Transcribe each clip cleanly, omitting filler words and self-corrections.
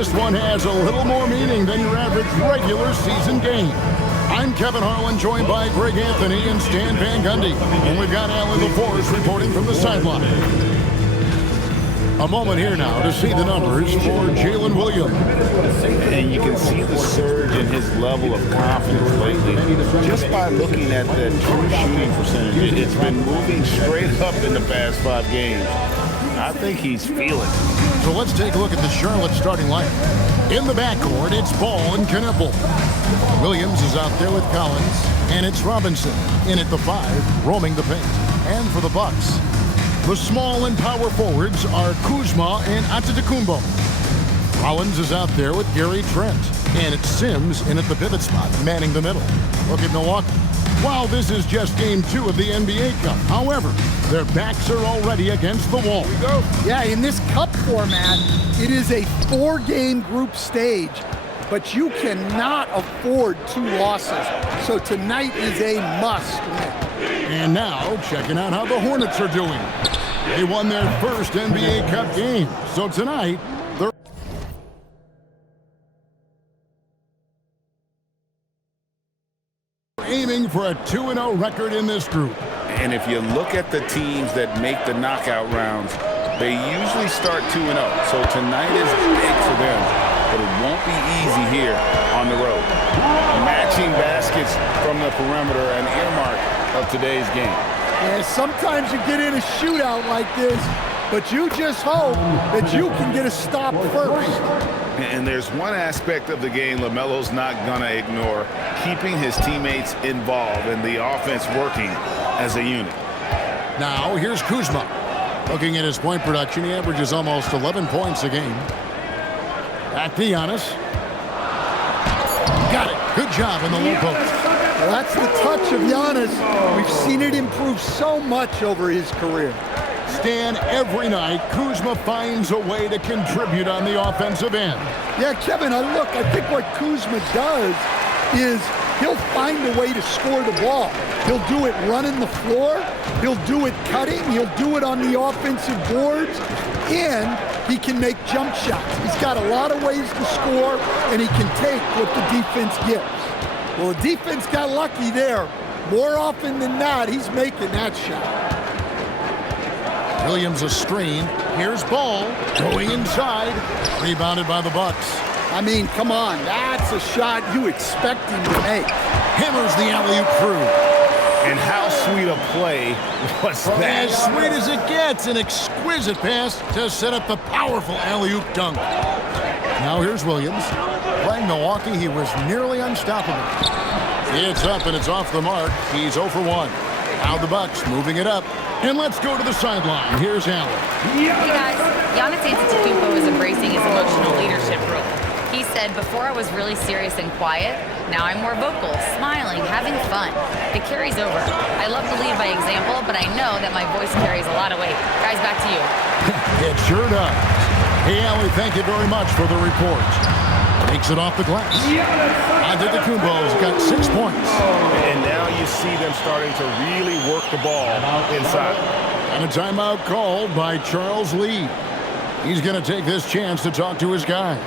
this one has a little more meaning than your average regular season game. I'm Kevin Harlan, joined by Greg Anthony and Stan Van Gundy. And we've got Alan LaForce reporting from the sideline. A moment here now to see the numbers for Jalen Williams. And you can see the surge in his level of confidence lately just by looking at the true shooting percentage. It's been moving straight up in the past 5 games. I think he's feeling it. So let's take a look at the Charlotte starting lineup. In the backcourt, it's Ball and Knueppel. Williams is out there with Collins, and it's Robinson in at the 5, roaming the paint. And for the Bucks, the small and power forwards are Kuzma and Antetokounmpo. Collins is out there with Gary Trent, and it's Sims in at the pivot spot, manning the middle. Look at Milwaukee. While this is just game 2 of the NBA Cup, however, their backs are already against the wall. Here we go. Yeah, in this cup format, it is a 4-game group stage, but you cannot afford 2 losses. So tonight is a must win. And now, checking out how the Hornets are doing. They won their first NBA Cup game, so tonight, they're aiming for a 2-0 record in this group. And if you look at the teams that make the knockout rounds, they usually start 2-0. So tonight is big for them, but it won't be easy here on the road. Matching baskets from the perimeter, an earmark of today's game. Yeah, sometimes you get in a shootout like this, but you just hope that you can get a stop first. And there's one aspect of the game LaMelo's not going to ignore, keeping his teammates involved and the offense working as a unit. Now, here's Kuzma. Looking at his point production, he averages almost 11 points a game. Back to Giannis. Got it. Good job in the low post. Well, that's the touch of Giannis. We've seen it improve so much over his career. Stan, every night, Kuzma finds a way to contribute on the offensive end. Yeah, Kevin, I think what Kuzma does is he'll find a way to score the ball. He'll do it running the floor. He'll do it cutting. He'll do it on the offensive boards. And he can make jump shots. He's got a lot of ways to score, and he can take what the defense gives. Well, the defense got lucky there. More often than not, he's making that shot. Williams a screen. Here's Ball going inside. Rebounded by the Bucks. I mean, come on. That's a shot you expect him to make. Hammers the alley-oop through. And how sweet a play was that? As sweet as it gets. An exquisite pass to set up the powerful alley-oop dunk. Now here's Williams. Playing Milwaukee, he was nearly unstoppable. It's up and it's off the mark. He's 0 for 1. Now the Bucks moving it up. And let's go to the sideline. Here's Allen. Hey guys, Giannis Antetokounmpo is embracing his emotional leadership role. He said, before I was really serious and quiet, now I'm more vocal, smiling, having fun. It carries over. I love to lead by example, but I know that my voice carries a lot of weight. Guys, back to you. It sure does. Hey, Allie, thank you very much for the report. Takes it off the glass. Antetokounmpo's got 6 points. And now you see them starting to really work the ball inside. And a timeout called by Charles Lee. He's going to take this chance to talk to his guys.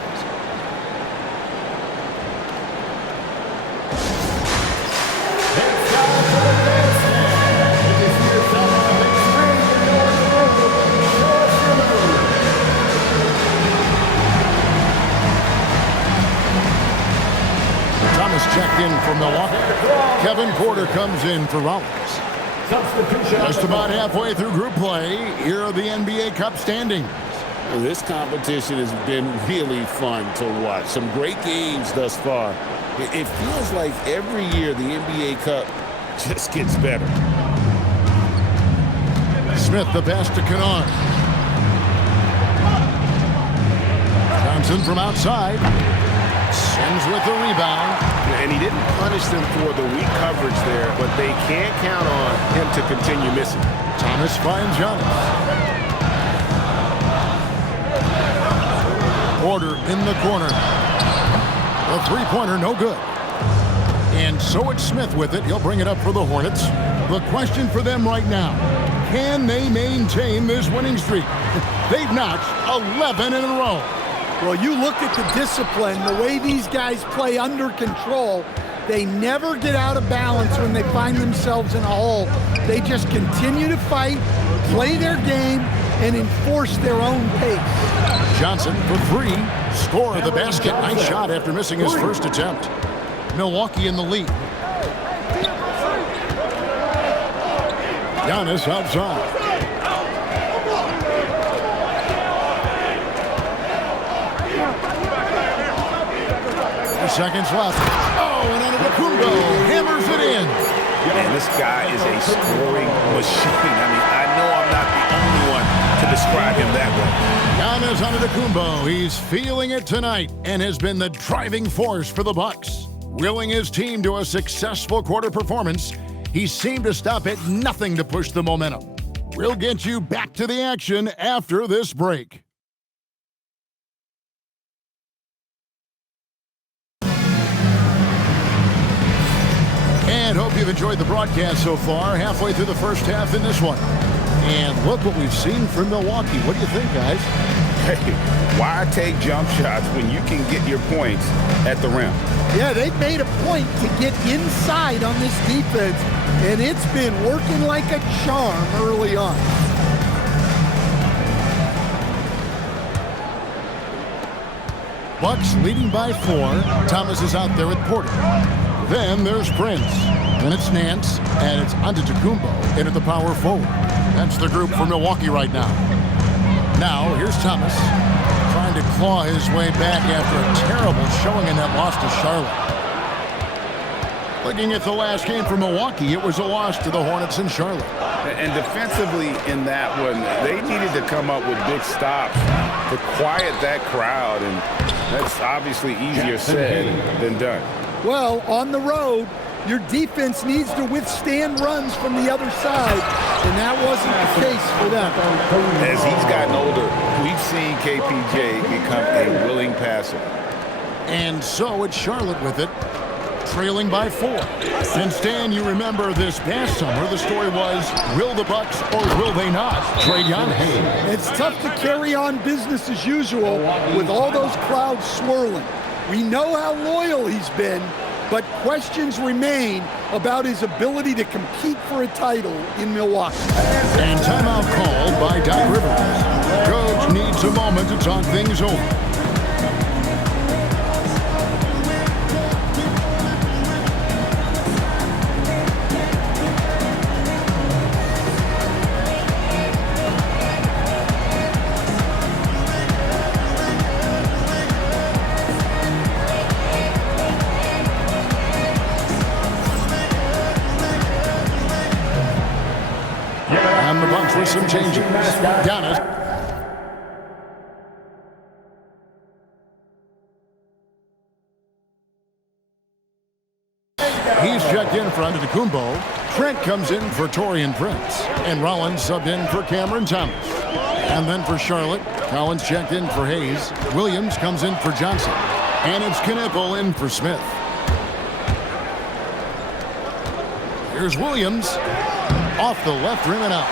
Checked in for Milwaukee. Kevin Porter comes in for Rollins. Just about halfway through group play, here are the NBA Cup standings. Well, this competition has been really fun to watch. Some great games thus far. It feels like every year the NBA Cup just gets better. Smith the pass to Kennard. Johnson from outside. Sims with the rebound. And he didn't punish them for the weak coverage there, but they can't count on him to continue missing. Thomas finds Giannis. Porter in the corner. The three-pointer no good. And so it's Smith with it. He'll bring it up for the Hornets. The question for them right now, can they maintain this winning streak? They've notched 11 in a row. Well, you look at the discipline, the way these guys play under control. They never get out of balance when they find themselves in a hole. They just continue to fight, play their game, and enforce their own pace. Johnson for three. Score the basket. Nice shot after missing his first attempt. Milwaukee in the lead. Giannis outside. 2 seconds left. Oh, and Antetokounmpo hammers it in. And this guy is a scoring machine. I mean, I know I'm not the only one to describe him that way. Giannis Antetokounmpo, he's feeling it tonight and has been the driving force for the Bucks. Willing his team to a successful quarter performance, he seemed to stop at nothing to push the momentum. We'll get you back to the action after this break. And hope you've enjoyed the broadcast so far. Halfway through the first half in this one. And look what we've seen from Milwaukee. What do you think, guys? Hey, why take jump shots when you can get your points at the rim? Yeah, they've made a point to get inside on this defense, and it's been working like a charm early on. Bucks leading by 4. Thomas is out there with Porter. Then there's Prince. Then it's Nance, and it's Antetokounmpo in at the power forward. That's the group for Milwaukee right now. Now, here's Thomas, trying to claw his way back after a terrible showing in that loss to Charlotte. Looking at the last game for Milwaukee, it was a loss to the Hornets in Charlotte. And defensively in that one, they needed to come up with big stops to quiet that crowd, and that's obviously easier said than done. Well, on the road, your defense needs to withstand runs from the other side, and that wasn't the case for them. As he's gotten older, we've seen KPJ become a willing passer. And so it's Charlotte with it, trailing by 4. And Stan, you remember this past summer, the story was, will the Bucks or will they not trade Giannis? It's tough to carry on business as usual with all those crowds swirling. We know how loyal he's been, but questions remain about his ability to compete for a title in Milwaukee. And timeout called by Doc Rivers. Coach needs a moment to talk things over. And the Bucks with some changes. Giannis. He's checked in for Antetokounmpo. Trent comes in for Taurean Prince. And Rollins subbed in for Cameron Thomas. And then for Charlotte, Collins checked in for Hayes. Williams comes in for Johnson. And it's Knipple in for Smith. Here's Williams. Off the left rim and out.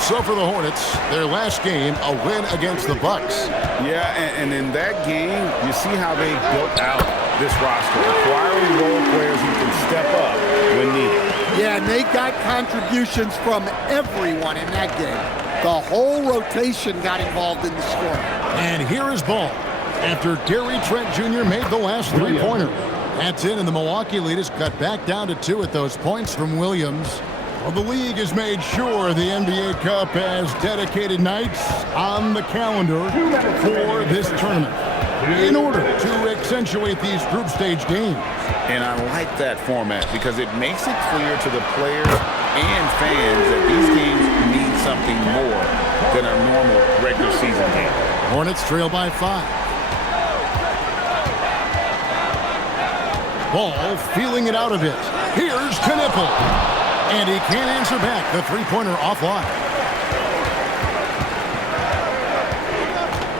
So for the Hornets, their last game, a win against the Bucks. Yeah, and in that game, you see how they built out this roster, acquiring role players who can step up when needed. Yeah, and they got contributions from everyone in that game. The whole rotation got involved in the scoring. And here is Ball after Gary Trent Jr. made the last three-pointer. That's in, and the Milwaukee lead is cut back down to 2 at those points from Williams. Well, the league has made sure the NBA Cup has dedicated nights on the calendar for this tournament in order to accentuate these group stage games. And I like that format because it makes it clear to the players and fans that these games mean something more than a normal regular season game. Hornets trail by 5. Ball feeling it out a bit. Here's Knipple. And he can't answer back. The three-pointer offline.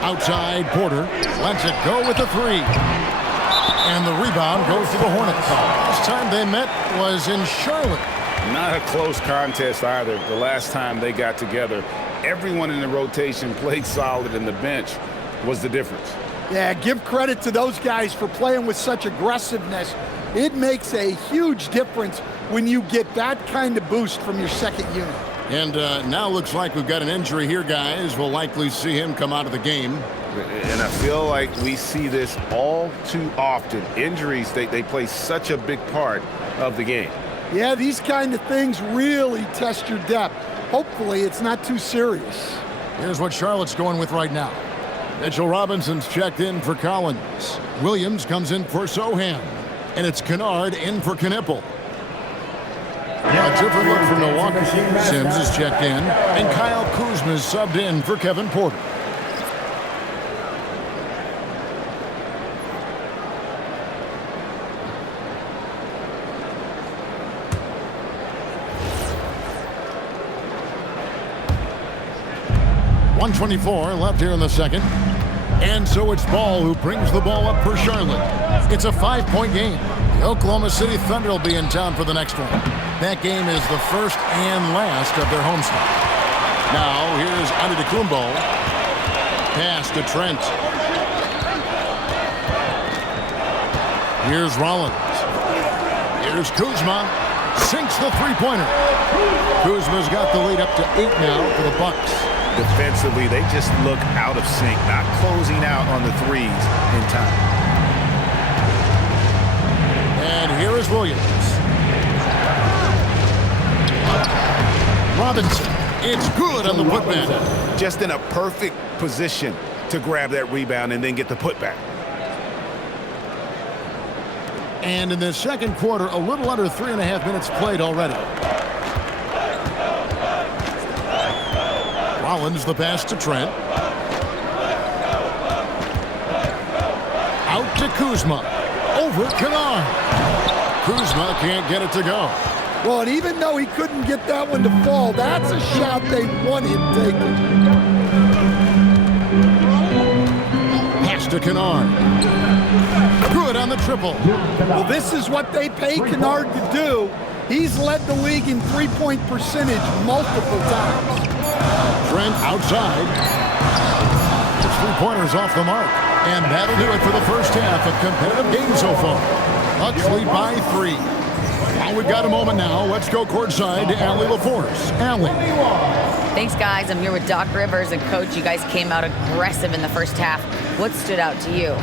Outside, Porter lets it go with the 3. And the rebound goes to the Hornets. Last time they met was in Charlotte. Not a close contest either. The last time they got together, everyone in the rotation played solid, and the bench was the difference. Yeah, give credit to those guys for playing with such aggressiveness. It makes a huge difference when you get that kind of boost from your second unit. And now looks like we've got an injury here, guys. We'll likely see him come out of the game. And I feel like we see this all too often. Injuries, they play such a big part of the game. Yeah, these kind of things really test your depth. Hopefully it's not too serious. Here's what Charlotte's going with right now. Mitchell Robinson's checked in for Collins. Williams comes in for Sohan. And it's Kennard in for Knipple. A different look for Milwaukee. Sims is checked in. And Kyle Kuzma is subbed in for Kevin Porter. .124 left here in the second. And so it's Ball who brings the ball up for Charlotte. It's a 5-point game. The Oklahoma City Thunder will be in town for the next one. That game is the first and last of their homestand. Now here's Antetokounmpo. Pass to Trent. Here's Rollins. Here's Kuzma. Sinks the three-pointer. Kuzma's got the lead up to 8 now for the Bucks. Defensively, they just look out of sync, not closing out on the threes in time. And here is Williams. Robinson. It's good on the putback. Just in a perfect position to grab that rebound and then get the putback. And in the second quarter, a little under 3.5 minutes played already. Rollins the pass to Trent. Out to Kuzma. Over Kennard. Kuzma can't get it to go. Well, and even though he couldn't get that one to fall, that's a shot they want him taking. Pass to Kennard. Good on the triple. Well, this is what they pay Kennard to do. He's led the league in three-point percentage multiple times. Trent outside. His three-pointer's off the mark. And that'll do it for the first half of competitive game so far. Bucks lead by 3. Well, we've got a moment now. Let's go courtside to Allie LaForce. Allie. Thanks, guys. I'm here with Doc Rivers and Coach. You guys came out aggressive in the first half. What stood out to you?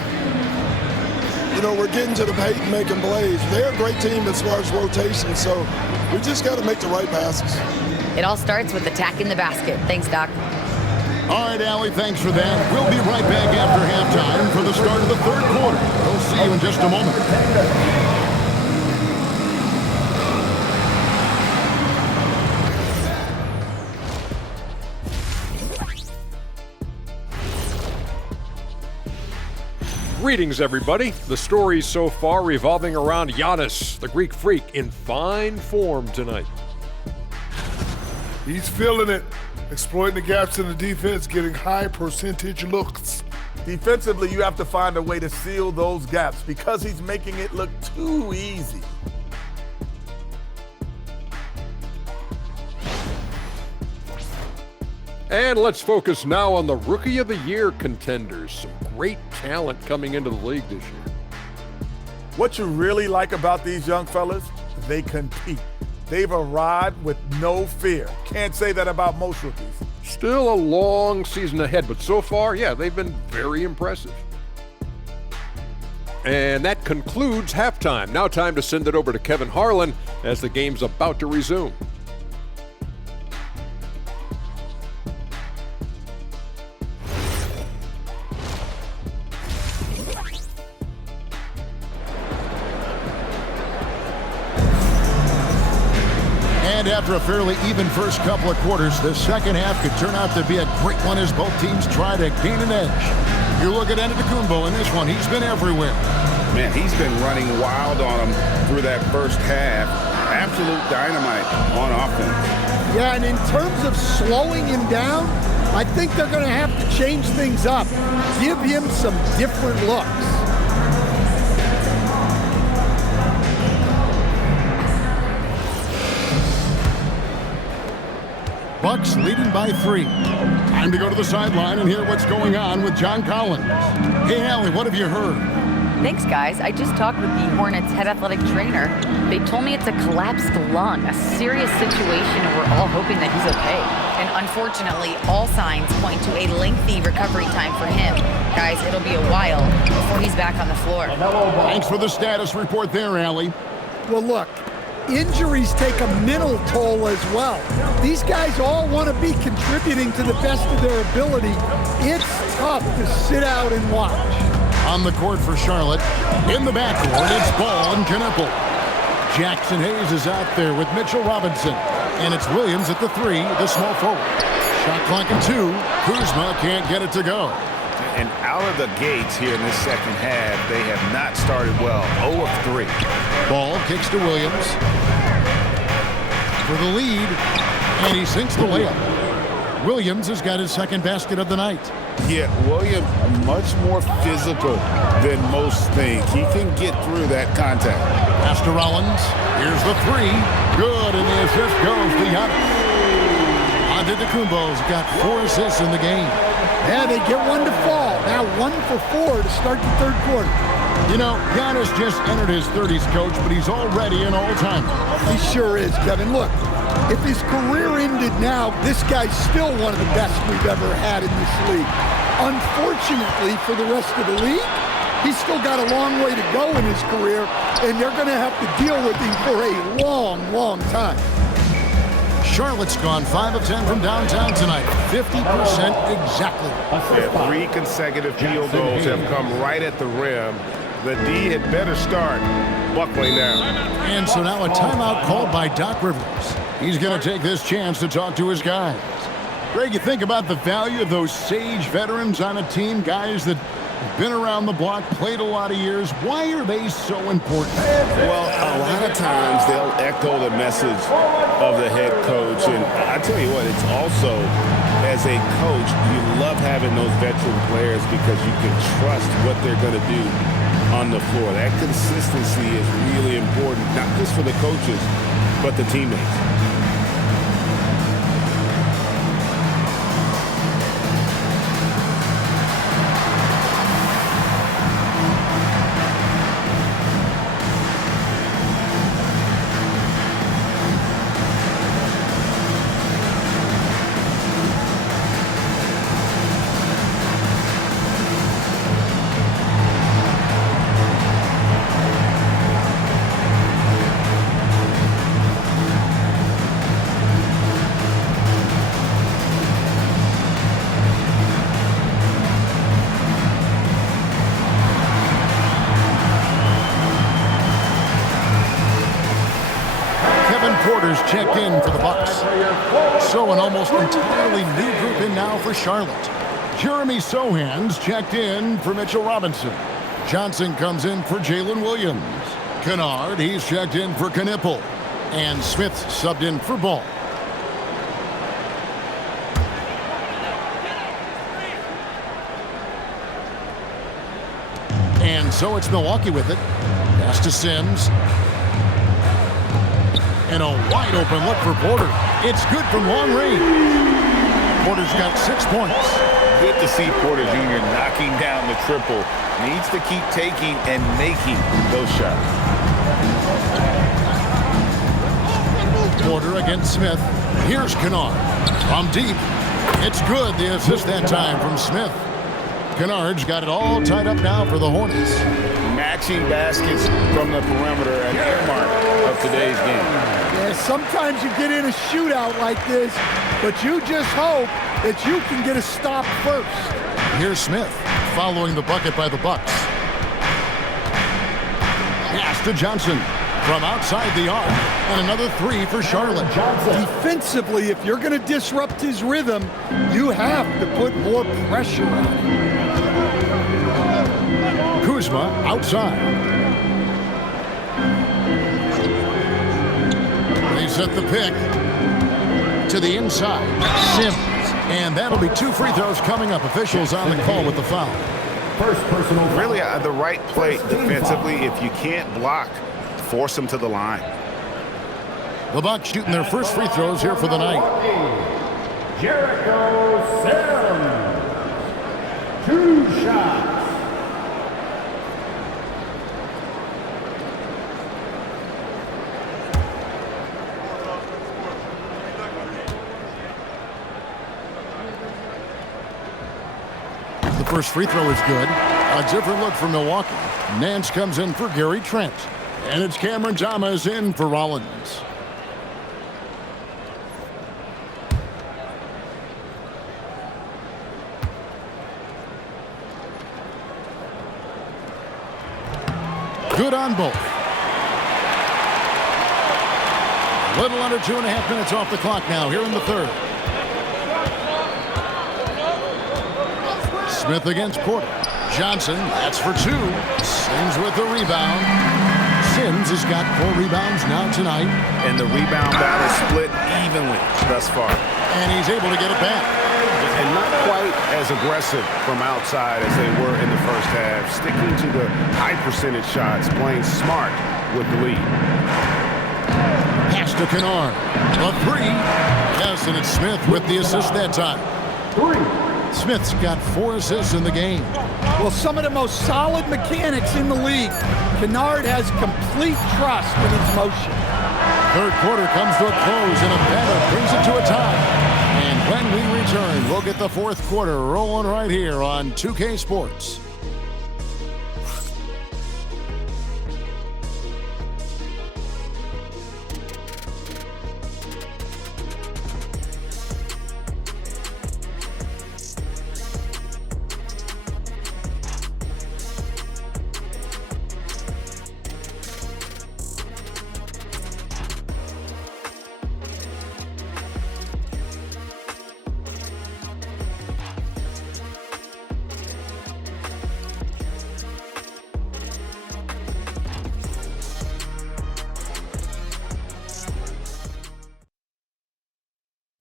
You know, we're getting to the paint and making plays. They're a great team as far as rotation, so we just got to make the right passes. It all starts with attacking the basket. Thanks, Doc. All right, Allie, thanks for that. We'll be right back after halftime for the start of the third quarter. We'll see you in just a moment. Greetings, everybody. The stories so far revolving around Giannis, the Greek freak, in fine form tonight. He's feeling it, exploiting the gaps in the defense, getting high percentage looks. Defensively, you have to find a way to seal those gaps because he's making it look too easy. And let's focus now on the Rookie of the Year contenders. Some great talent coming into the league this year. What you really like about these young fellas, they compete. They've arrived with no fear. Can't say that about most rookies. Still a long season ahead, but so far, yeah, they've been very impressive. And that concludes halftime. Now time to send it over to Kevin Harlan as the game's about to resume. And after a fairly even first couple of quarters, the second half could turn out to be a great one as both teams try to gain an edge. You look at Antetokounmpo in this one, he's been everywhere. Man, he's been running wild on him through that first half. Absolute dynamite on offense. Yeah, and in terms of slowing him down, I think they're going to have to change things up. Give him some different looks. Bucks leading by 3. Time to go to the sideline and hear what's going on with John Collins. Hey, Allie, what have you heard? Thanks, guys. I just talked with the Hornets head athletic trainer. They told me it's a collapsed lung, a serious situation, and we're all hoping that he's okay. And unfortunately, all signs point to a lengthy recovery time for him. Guys, it'll be a while before he's back on the floor. Thanks for the status report there, Allie. Well, look, injuries take a mental toll as well. These guys all want to be contributing to the best of their ability. It's tough to sit out and watch. On the court for Charlotte. In the backcourt, it's Ball and Knueppel. Jackson Hayes is out there with Mitchell Robinson. And it's Williams at the 3, the small forward. Shot clock at 2. Kuzma can't get it to go. And out of the gates here in this second half, they have not started well. 0 of 3. Ball kicks to Williams for the lead, and he sinks the layup. Williams has got his second basket of the night. Yeah, Williams much more physical than most think. He can get through that contact. Pass to Rollins. Here's the 3. Good, and the assist goes to Giannis. Antetokounmpo's got 4 assists in the game. Yeah, they get one to fall. Now 1 for 4 to start the third quarter. You know, Giannis just entered his 30s, Coach, but he's already an all-timer. He sure is, Kevin. Look, if his career ended now, this guy's still one of the best we've ever had in this league. Unfortunately for the rest of the league, he's still got a long way to go in his career, and they're going to have to deal with him for a long, long time. Charlotte's gone 5 of 10 from downtown tonight. 50% exactly. Yeah, 3 consecutive field goals have come right at the rim. The D had better start buckling now. And so now a timeout called by Doc Rivers. He's going to take this chance to talk to his guys. Greg, you think about the value of those sage veterans on a team, guys that have been around the block, played a lot of years. Why are they so important? Well, a lot of times they'll echo the message of the head coach. And I tell you what, it's also, as a coach, you love having those veteran players because you can trust what they're going to do on the floor. That consistency is really important, not just for the coaches, but the teammates. Porter's checked in for the Bucks. So an almost entirely new group in now for Charlotte. Jeremy Sohan's checked in for Mitchell Robinson. Johnson comes in for Jalen Williams. Kennard, he's checked in for Knueppel. And Smith subbed in for Ball. And so it's Milwaukee with it. Pass to Sims. And a wide open look for Porter. It's good from long range. Porter's got 6 points. Good to see Porter Jr. knocking down the triple. Needs to keep taking and making those shots. Porter against Smith. Here's Kennard. From deep. It's good. The assist that time from Smith. Kennard's got it all tied up now for the Hornets. Matching baskets from the perimeter, an earmark of today's game. Yeah, sometimes you get in a shootout like this, but you just hope that you can get a stop first. Here's Smith following the bucket by the Bucks. Pass to Johnson from outside the arc, and another 3 for Charlotte. Defensively, if you're going to disrupt his rhythm, you have to put more pressure on him. Kuzma outside. They set the pick to the inside. Sims. And that'll be 2 free throws coming up. Officials on the call with the foul. First personal. Really the right play defensively. If you can't block, force them to the line. The Bucks shooting their first free throws here for the night. Jericho Sims. 2 shots. The first free throw is good. A different look for Milwaukee. Nance comes in for Gary Trent. And it's Cameron Thomas in for Rollins. Good on both. A little under 2.5 minutes off the clock now here in the third. Smith against Porter. Johnson, that's for 2. Sims with the rebound. Sims has got 4 rebounds now tonight. And the rebound battle split evenly thus far. And he's able to get it back. And not quite as aggressive from outside as they were in the first half. Sticking to the high percentage shots, playing smart with the lead. Pass to Kennard. A 3. Yes, and it's Smith with the assist that time. 3. Smith's got 4 assists in the game. Well, some of the most solid mechanics in the league. Kennard has complete trust in his motion. Third quarter comes to a close, and a batter brings it to a tie. And when we return, we'll get the fourth quarter rolling right here on 2K Sports.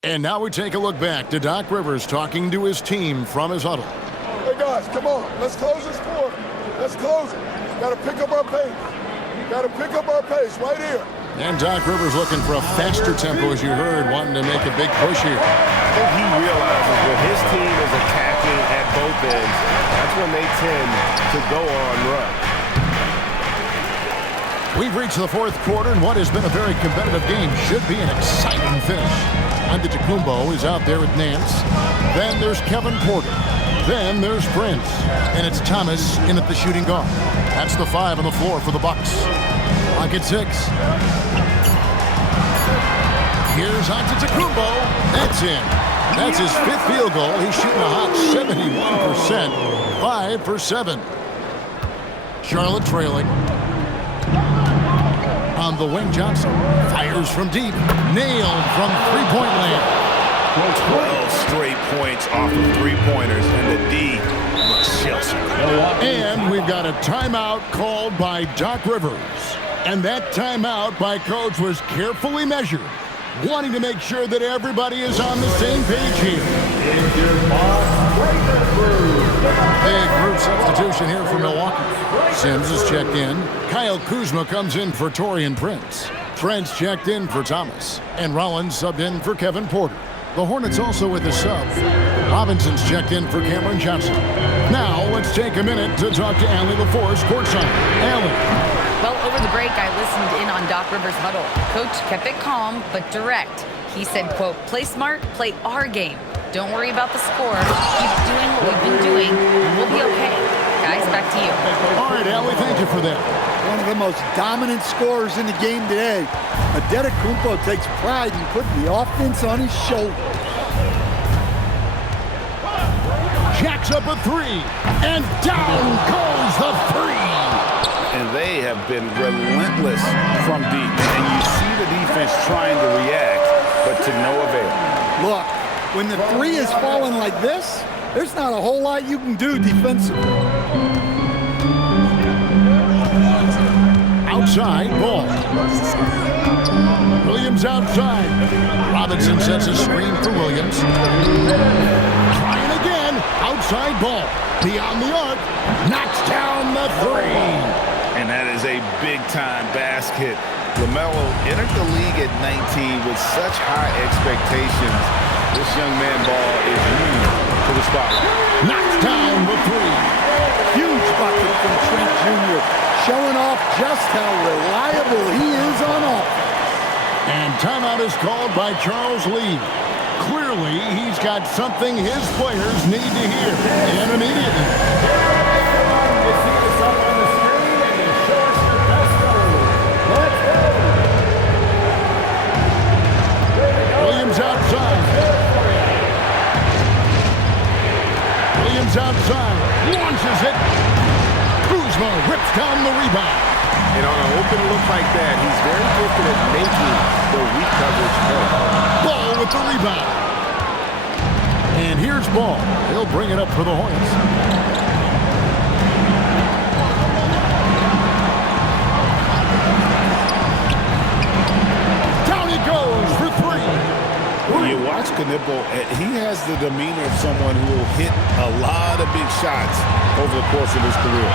And now we take a look back to Doc Rivers talking to his team from his huddle. Hey guys, come on. Let's close this quarter. Let's close it. Got to pick up our pace. Got to pick up our pace right here. And Doc Rivers looking for a faster tempo, as you heard, wanting to make a big push here. I think he realizes when his team is attacking at both ends, that's when they tend to go on rush. We've reached the fourth quarter, and what has been a very competitive game should be an exciting finish. Antetokounmpo is out there with Nance. Then there's Kevin Porter. Then there's Prince. And it's Thomas in at the shooting guard. That's the 5 on the floor for the Bucks. Clock at 6. Here's Antetokounmpo. That's in. That's his 5th field goal. He's shooting a hot 71%. 5 for 7. Charlotte trailing. On the wing, Johnson fires from deep. Nailed from three-point land. 12 straight points off of three-pointers, and the D looks Chelsea. And we've got a timeout called by Doc Rivers. And that timeout by Coach was carefully measured, wanting to make sure that everybody is on the same page here. Big group substitution here for Milwaukee. Sims is checked in. Kyle Kuzma comes in for Taurean Prince. Trent's checked in for Thomas. And Rollins subbed in for Kevin Porter. The Hornets also with a sub. Robinson's checked in for Cameron Johnson. Now, let's take a minute to talk to Allie LaForce courtside. Allie. Well, over the break, I listened in on Doc Rivers' huddle. Coach kept it calm, but direct. He said, quote, play smart, play our game. Don't worry about the score. Keep doing what we've been doing, and we'll be okay. Guys, back to you. All right, Allie, thank you for that. One of the most dominant scorers in the game today. Antetokounmpo takes pride in putting the offense on his shoulder. Jacks up a 3, and down goes the 3. And they have been relentless from deep. And you see the defense trying to react, but to no avail. Look, when the 3 is falling like this, there's not a whole lot you can do defensively. Outside ball. Williams outside. Robinson sets a screen for Williams. Trying again. Outside ball. Beyond the arc. Knocks down the 3. And that is a big-time basket. LaMelo entered the league at 19 with such high expectations. This young man ball is new to the spotlight. Knocks down the three. Huge bucket from Trent Jr., showing off just how reliable he is on offense. And timeout is called by Charles Lee. Clearly, he's got something his players need to hear, and immediately. Williams outside. Williams outside. Launches it. Kuzma rips down the rebound. And on an open look like that, he's very gifted at making the weak coverage work. Ball with the rebound. And here's Ball. He'll bring it up for the Hornets. Down he goes for three. You watch Knipple, he has the demeanor of someone who will hit a lot of big shots over the course of his career.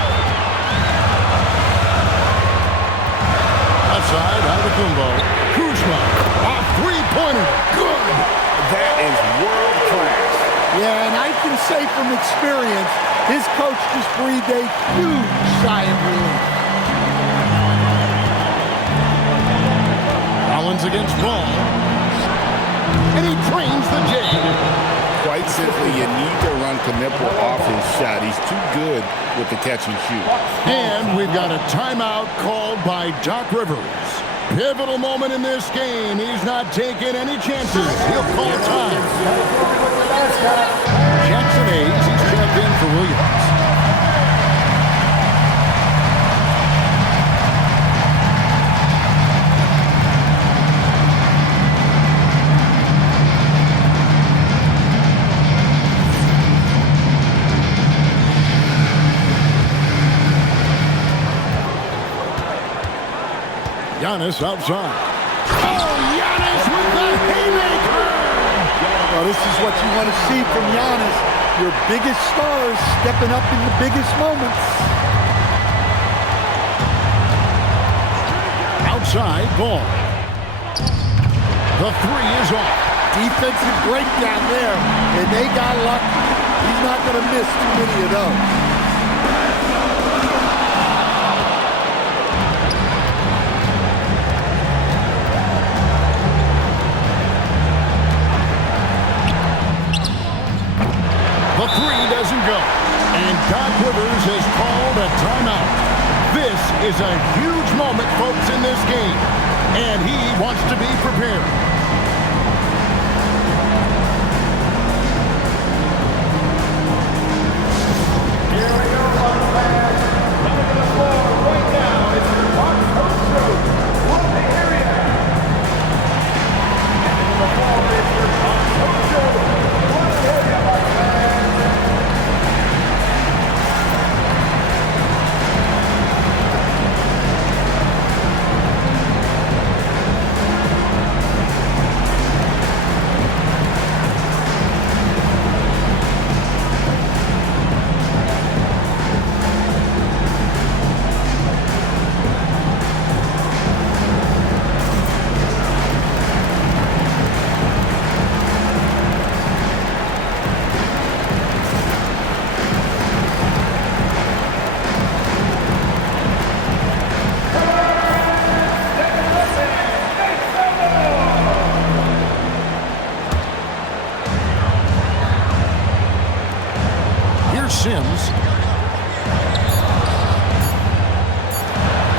Outside, Antetokounmpo. Kuzma, a three-pointer. Good. That is world class. Yeah, and I can say from experience, his coach just breathed a huge sigh of relief. Collins against Ball. And he trains the J. Quite simply, you need to run Knipple off his shot. He's too good with the catch and shoot. And we've got a timeout called by Doc Rivers. Pivotal moment in this game. He's not taking any chances. He'll call time. Jackson Hayes, he's checked in for Williams. Giannis outside. Oh, Giannis with the haymaker! Well, this is what you want to see from Giannis. Your biggest stars stepping up in the biggest moments. Outside, Ball. The three is off. Defensive breakdown there, and they got lucky. He's not going to miss too many of those. The three doesn't go. And Doc Rivers has called a timeout. This is a huge moment, folks, in this game. And he wants to be prepared. Here we go, fans. Coming to the floor right now is your Fox Coast Show. What the area? And in the floor is your Fox Coast Show. What the area, my fans? Sims.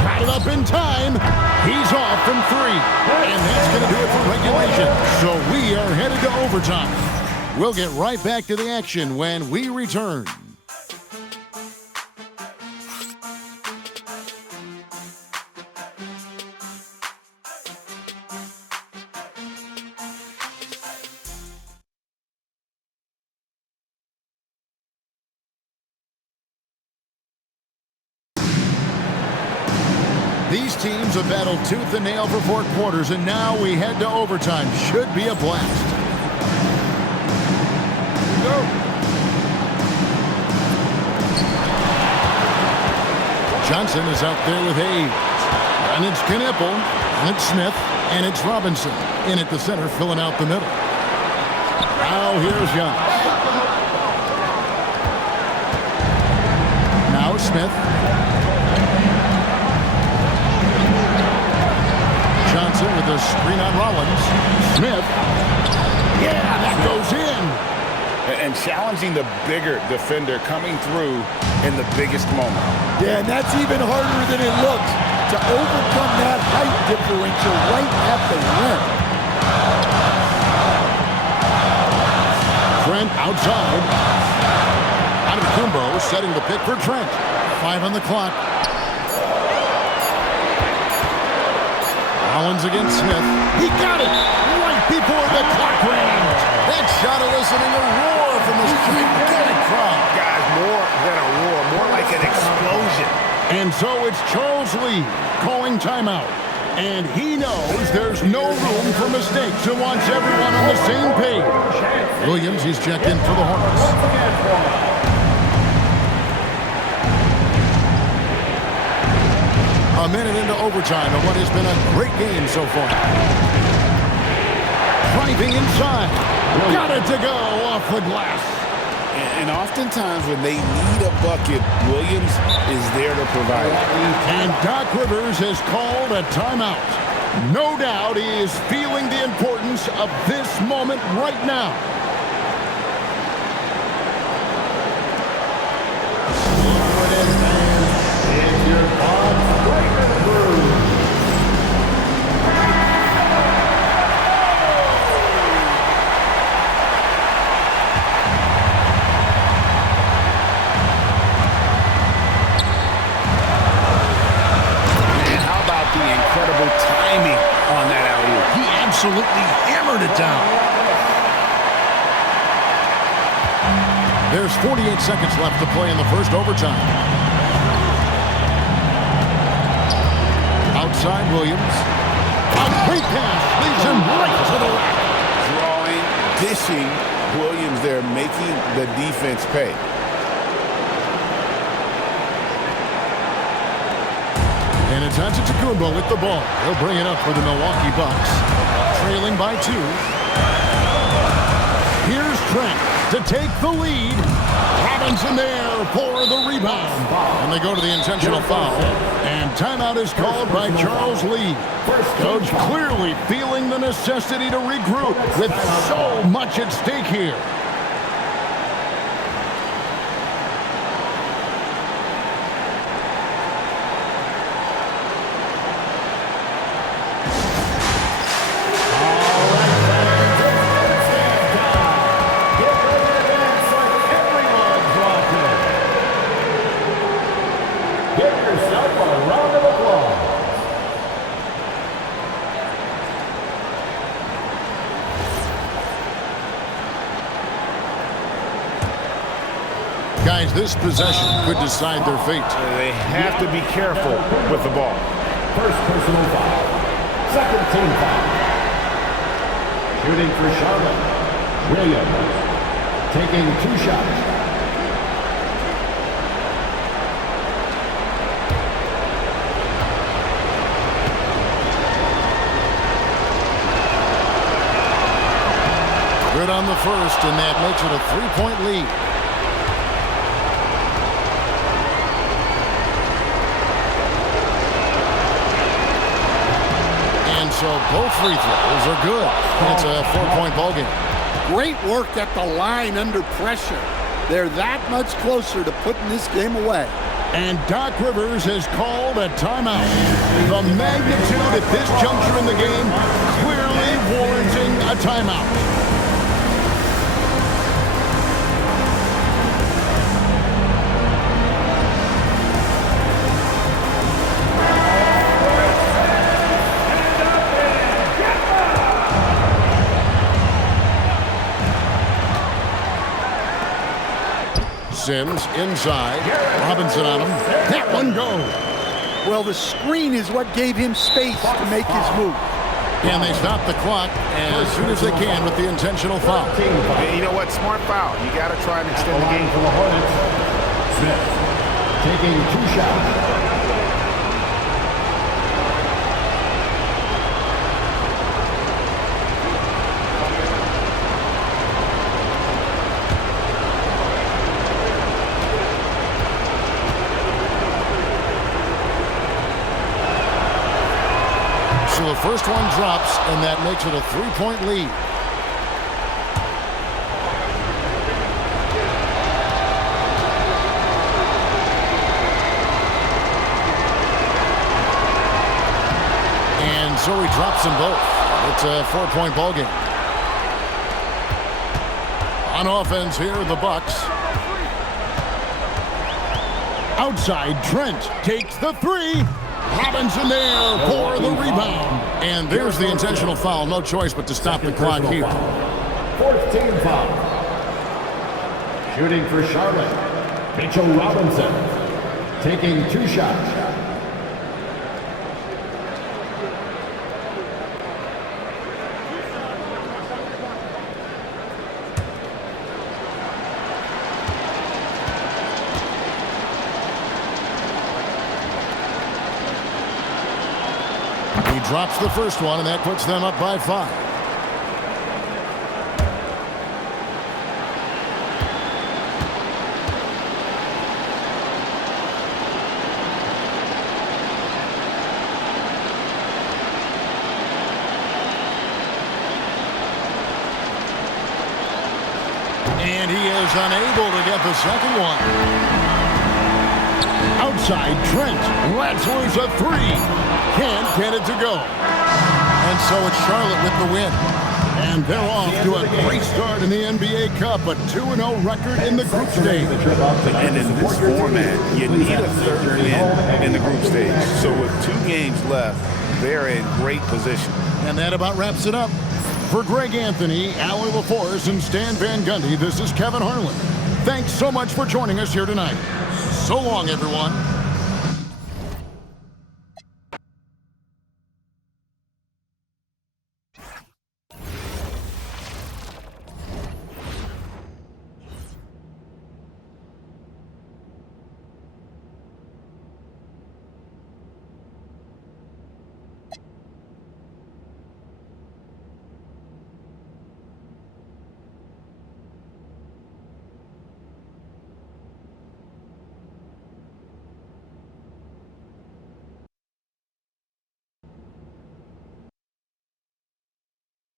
Got it up in time. He's off from three. And that's going to do it for regulation. So we are headed to overtime. We'll get right back to the action when we return. These teams have battled tooth and nail for 4 quarters, and now we head to overtime. Should be a blast. Here we go. Johnson is out there with Hayes. And it's Knipple, and it's Smith, and it's Robinson in at the center, filling out the middle. Now here's Giannis. Now Smith. Johnson with the screen on Rollins. Smith. Yeah, that goes in. And challenging the bigger defender coming through in the biggest moment. Yeah, and that's even harder than it looks to overcome that height differential right at the rim. Trent outside. Antetokounmpo setting the pick for Trent. 5 on the clock. Rollins against Smith. He got it right before the clock ran. That shot eliciting a roar from this gigantic crowd. Guys, more than a roar, more like an explosion. And so it's Charles Lee calling timeout. And he knows there's no room for mistakes and wants everyone on the same page. Williams, he's checked in for the Hornets. A minute into overtime of what has been a great game so far. Driving inside. Got it to go off the glass. And oftentimes when they need a bucket, Williams is there to provide it. And Doc Rivers has called a timeout. No doubt he is feeling the importance of this moment right now. It's your Bob's Breaker Crew. The incredible timing on that alley-oop. He absolutely hammered it down. There's 48 seconds left to play in the first overtime. Outside Williams. A great pass leads him right to the rack. Drawing, dishing, Williams there making the defense pay. And it's Antetokounmpo with the ball. He'll bring it up for the Milwaukee Bucks. Trailing by 2. Here's Trent to take the lead. Robinson there for the rebound. And they go to the intentional foul. And timeout is called by Charles Lee. Coach clearly feeling the necessity to regroup with so much at stake here. Guys, this possession could decide their fate. They have to be careful with the ball. First personal foul. Second team foul. Shooting for Charlotte. Williams. Taking 2 shots. Good on the first, and that makes it a 3-point lead. So both free throws are good. It's a 4-point ball game. Great work at the line under pressure. They're that much closer to putting this game away. And Doc Rivers has called a timeout. The magnitude at this juncture in the game clearly warranting a timeout. Sims inside. Robinson on him. That one goes. Well, the screen is what gave him space to make his move. And they stop the clock as soon as they can with the intentional foul. You know what? Smart foul. You got to try and extend the game. For the Hornets. Smith taking 2 shots. So the first one drops, and that makes it a 3-point lead. And so he drops them both. It's a 4-point ball game. On offense here, the Bucks. Outside, Trent takes the three. Robinson there for the rebound. And there's the intentional foul. No choice but to stop the clock here. 4th team foul. Shooting for Charlotte, Mitchell Robinson. Taking 2 shots. He drops the first one, and that puts them up by 5. And he is unable to get the second one. Outside, Trent lets loose a 3. Can't get it to go. And so it's Charlotte with the win. And they're off to a great start in the NBA Cup, a 2-0 record in the group stage. And in this format, you need a third win in the group stage. So with 2 games left, they're in great position. And that about wraps it up. For Greg Anthony, Allie LaForce, and Stan Van Gundy, this is Kevin Harlan. Thanks so much for joining us here tonight. So long, everyone.